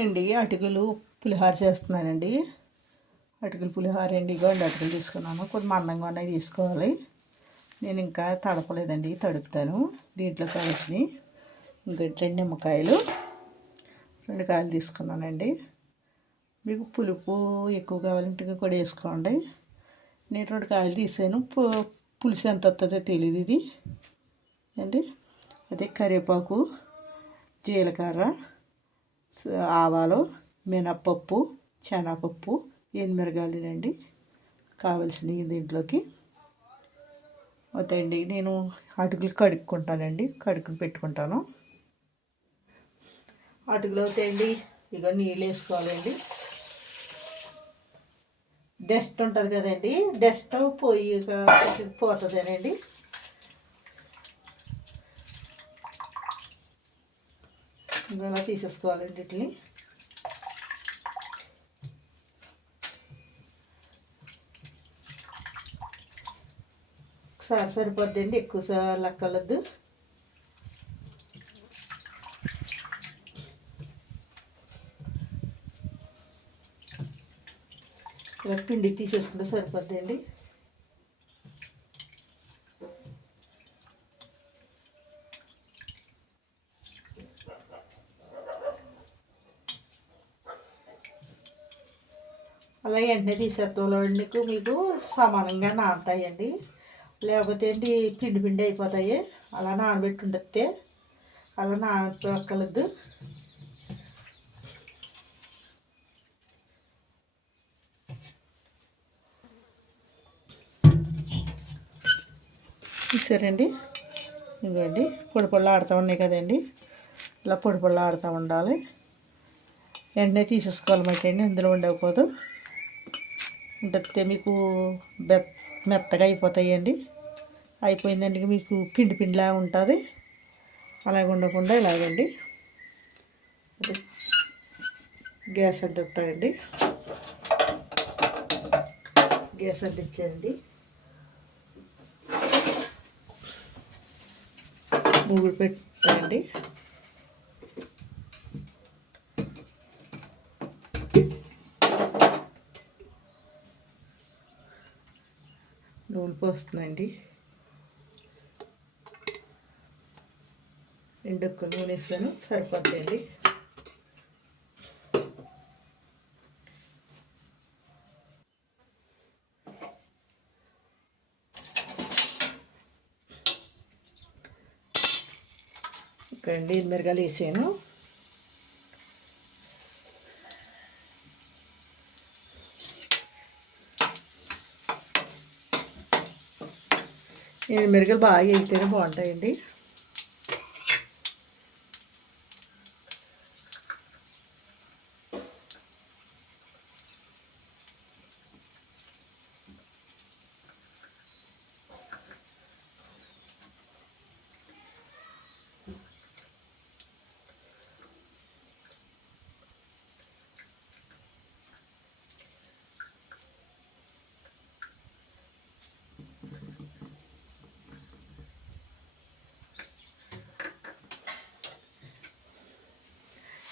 అండి అటుకులు పులిహోర చేస్తున్నానండి. అటుకులు పులిహోర అండి. ఇగోండి అటుకులు తీసుకున్నాను. కొన్ని మందంగా ఉన్నాయి తీసుకోవాలి. నేను ఇంకా తడపలేదండి, తడుపుతాను. దీంట్లో కలిసి ఇంకా 2 నిమ్మకాయలు 2 కాయలు తీసుకున్నానండి. మీకు పులుపు ఎక్కువ కావాలంటే కూడా వేసుకోండి. నేను 2 కాయలు తీసాను. పులుసు ఎంత వస్తుందో తెలియదు ఇది అండి. అదే కరివేపాకు, జీలకర్ర, ఆవాలు, మినప్పప్పు, శనగపప్పు, ఎనిమిరగాయలండి కావాల్సినవి దీంట్లోకి అవుతాయండి. నేను అటుకులు కడుక్కుంటానండి, కడుక్కుని పెట్టుకుంటాను. అటుకులు అవుతాయండి. ఇక నీళ్ళు వేసుకోవాలండి. డస్ట్ ఉంటుంది కదండి, డస్ట్ పొయ్యి పోతుందేనండి. ఇలా తీసేసుకోవాలండి. వీటిని ఒకసారి సరిపోద్దండి, ఎక్కువసారి లెక్కలొద్దు. ఇలా పిండి తీసేసుకుంటే సరిపోద్దండి. అలా వెంటనే తీసేస్తాండి, మీకు సమానంగా నానతాయండి. లేకపోతే ఏంటి పిండి పిండి అయిపోతాయి. అలా నానబెట్టి ఉండొస్తే అలా నానబెట్టక్కర్లేదు. చూసారండి, ఇదిగోండి పొడి పొడిలు ఆడుతూ ఉన్నాయి కదండి. ఇలా పొడి పొడిలు ఆడుతూ ఉండాలి. వెంటనే తీసేసుకోవాలన్నమాట అండి. అందులో ఉండకపోదు ఉంటే మీకు మెత్తగా అయిపోతాయండి. అయిపోయిందండి, మీకు పిండి పిండిలా ఉంటుంది. అలాగే ఉండకుండా ఇలాగండి గ్యాస్ అంటిస్తానండి. గ్యాస్ అంటించానండి. మూగుడు పెట్టండి. నూనె పోస్తుందండి. 2 ఒక్క నూనె వేసాను, సరిపోతాయండి. ఇక్కడండి మిరగాయలు వేసాను. మిరగాయలు బాగా వేస్తేనే బాగుంటాయండి.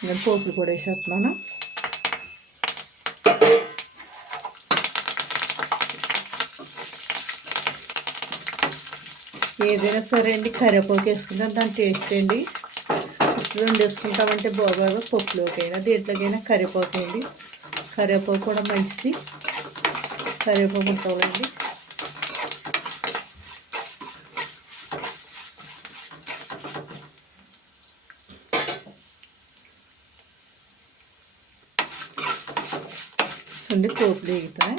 నేను పోపులు కూడా వేసేస్తున్నాను. ఏదైనా సరే అండి, కరివేపాకు వేసుకుంటాం, దాని టేస్ట్ అండి. 2 వేసుకుంటామంటే బాగా పప్పులోకైనా దేంట్లోకైనా కరివేపాకు అండి. కరివేపాకు కూడా మంచిది. కరివేపాకు ఉంటామండి. పోపులు వేగుతాయి.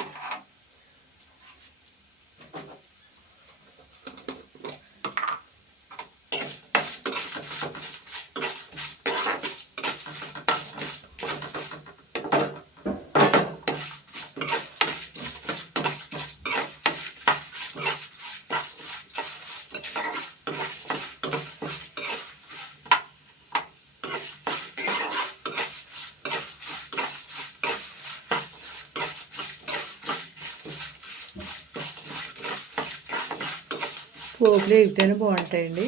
పోపులు వేగితేనే బాగుంటాయండి.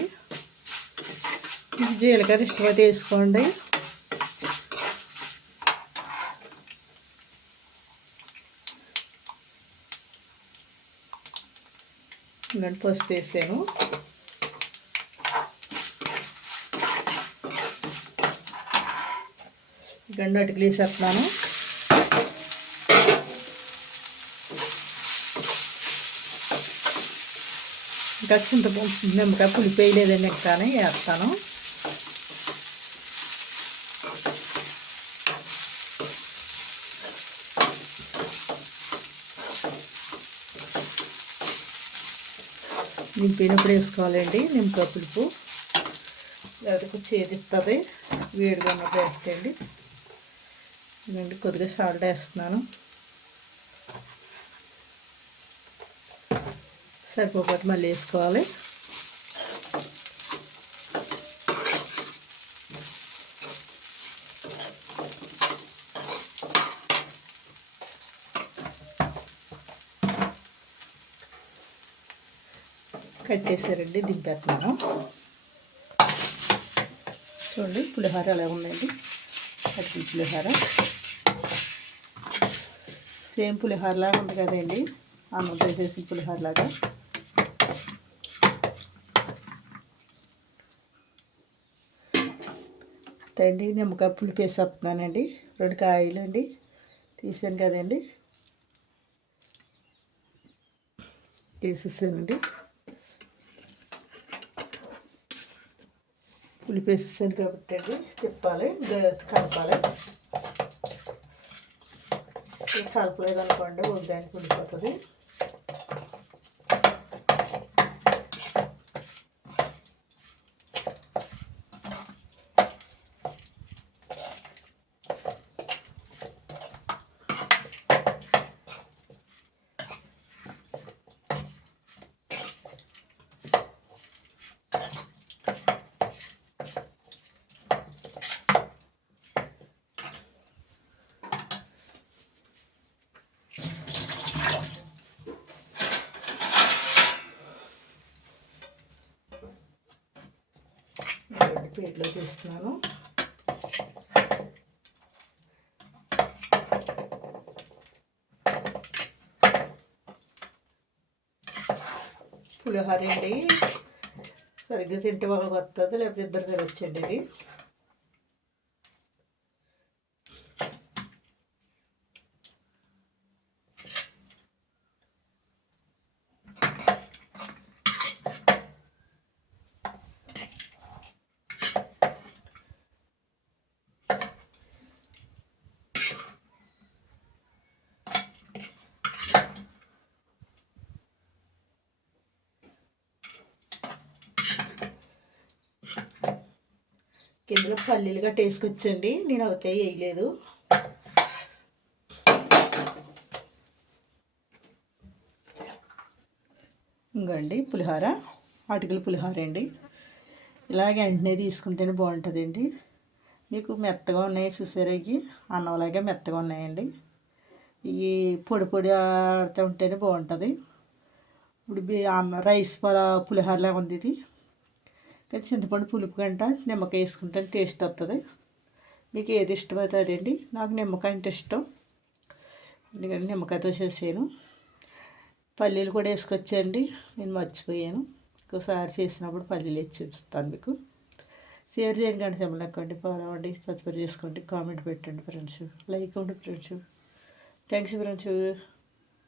జీలకర్ర ఇష్టమైతే వేసుకోండి. ఇంకంటే పసుపు వేసాను. గండు అటుకులు వేసేస్తున్నాను. ఇంకా చింతపండు నిమ్మకాయ పులిపి వేయలేదండి, ఇంకానే వేస్తాను. నింపినప్పుడు వేసుకోవాలండి నిమ్మకాయ పులుపు, లేకపోతే కొంచెం చేదిస్తుంది. వేడిగా ఉన్నప్పుడు వేస్తాయండి. ఇదండి కొద్దిగా సాల్ట్ వేస్తున్నాను. సరిపోతే మళ్ళీ వేసుకోవాలి. కట్టేసారండి, దింపేస్తున్నాను. చూడండి పులిహోర ఎలా ఉందండి. అట్లా పులిహోర సేమ్ పులిహోరలాగా ఉంది కదండి, అన్నంతో చేసిన పులిహోరలాగా. అండి నిమ్మకాయ పులుపు వేసేస్తున్నానండి. 2 కాయలు అండి తీసాను కదండి, వేసేసానండి. పులుపు వేసేసాను కాబట్టి అండి తిప్పాలి, కలపాలి. కలపలేదు అనుకోండి ఉద్దానికి పులిపోతుంది. ప్లేట్లో తీస్తున్నాను. పులిహోర అండి సరిగ్గా తింటే వాళ్ళకి వస్తుంది, లేకపోతే ఇద్దరు తినొచ్చండి. ఇది కిందలో పల్లీలు గట్ట వేసుకొచ్చండి, నేను అవకాయ వేయలేదు. ఇంకండి పులిహోర, అటుకుల పులిహోర అండి. ఇలాగే వెంటనే తీసుకుంటేనే బాగుంటుందండి. మీకు మెత్తగా ఉన్నాయి చూసారా, ఇవి అన్నంలాగే మెత్తగా ఉన్నాయండి. ఇవి పొడి పొడి ఆడుతూ ఉంటేనే బాగుంటుంది. ఇప్పుడు రైస్ పులిహోరలాగా ఉంది ఇది. కానీ చింతపండు పులుపు కంట నిమ్మకాయ వేసుకుంటే టేస్ట్ వస్తుంది. మీకు ఏది ఇష్టమైతే అదండి. నాకు నిమ్మకాయ అంటే ఇష్టం, ఎందుకంటే నిమ్మకాయతో చేసాను. పల్లీలు కూడా వేసుకొచ్చండి, నేను మర్చిపోయాను. ఇంకోసారి చేసినప్పుడు పల్లీలు వేసి చూపిస్తాను మీకు. షేర్ చేయండి, కానీ చెప్పలేకండి, ఫాలో అవ్వండి, సబ్స్క్రైబ్ చేసుకోండి, కామెంట్ పెట్టండి ఫ్రెండ్స్, లైక్ అవ్వండి ఫ్రెండ్స్. Thanks friends.